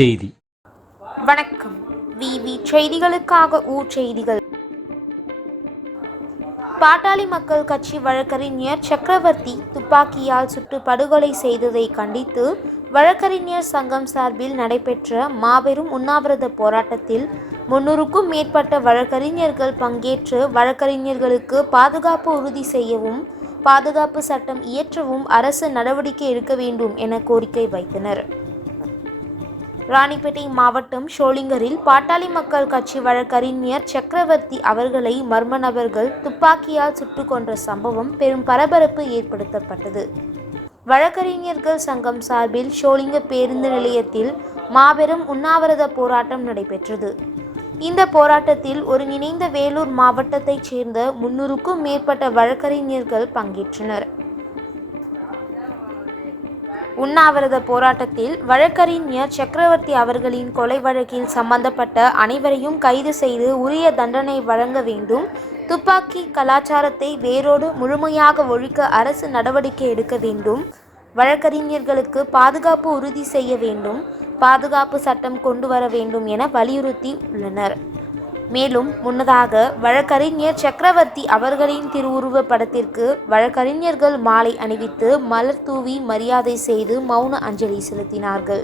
செய்தி. வணக்கம். விவி செய்திகளுக்காக ஊர் செய்திகள். பாட்டாளி மக்கள் கட்சி வழக்கறிஞர் சக்கரவர்த்தி துப்பாக்கியால் சுட்டு படுகொலை செய்ததை கண்டித்து வழக்கறிஞர் சங்கம் சார்பில் நடைபெற்ற மாபெரும் உண்ணாவிரத போராட்டத்தில் முன்னூறுக்கும் மேற்பட்ட வழக்கறிஞர்கள் பங்கேற்று வழக்கறிஞர்களுக்கு பாதுகாப்பு உறுதி செய்யவும் பாதுகாப்பு சட்டம் இயற்றவும் அரசு நடவடிக்கை எடுக்க வேண்டும் என கோரிக்கை வைத்தனர். ராணிப்பேட்டை மாவட்டம் ஷோலிங்கரில் பாட்டாளி மக்கள் கட்சி வழக்கறிஞர் சக்கரவர்த்தி அவர்களை மர்ம நபர்கள் துப்பாக்கியால் சுட்டு கொன்ற சம்பவம் பெரும் பரபரப்பு ஏற்படுத்தப்பட்டது. வழக்கறிஞர்கள் சங்கம் சார்பில் ஷோலிங்க பேருந்து நிலையத்தில் மாபெரும் உண்ணாவிரத போராட்டம் நடைபெற்றது. இந்த போராட்டத்தில் ஒருங்கிணைந்த வேலூர் மாவட்டத்தைச் சேர்ந்த முன்னூறுக்கும் மேற்பட்ட வழக்கறிஞர்கள் பங்கேற்றனர். உண்ணாவிரத போராட்டத்தில் வழக்கறிஞர் சக்கரவர்த்தி அவர்களின் கொலை வழக்கில் சம்பந்தப்பட்ட அனைவரையும் கைது செய்து உரிய தண்டனை வழங்க வேண்டும். துப்பாக்கி கலாச்சாரத்தை வேரோடு முழுமையாக ஒழிக்க அரசு நடவடிக்கை எடுக்க வேண்டும். வழக்கறிஞர்களுக்கு பாதுகாப்பு உறுதி செய்ய வேண்டும். பாதுகாப்பு சட்டம் கொண்டு வர வேண்டும் என வலியுறுத்தி உள்ளனர் மேலும் முன்னதாக வழக்கறிஞர் சக்கரவர்த்தி அவர்களின் திருவுருவ படத்திற்கு வழக்கறிஞர்கள் மாலை அணிவித்து மலர் தூவி மரியாதை செய்து மௌன அஞ்சலி செலுத்தினார்கள்.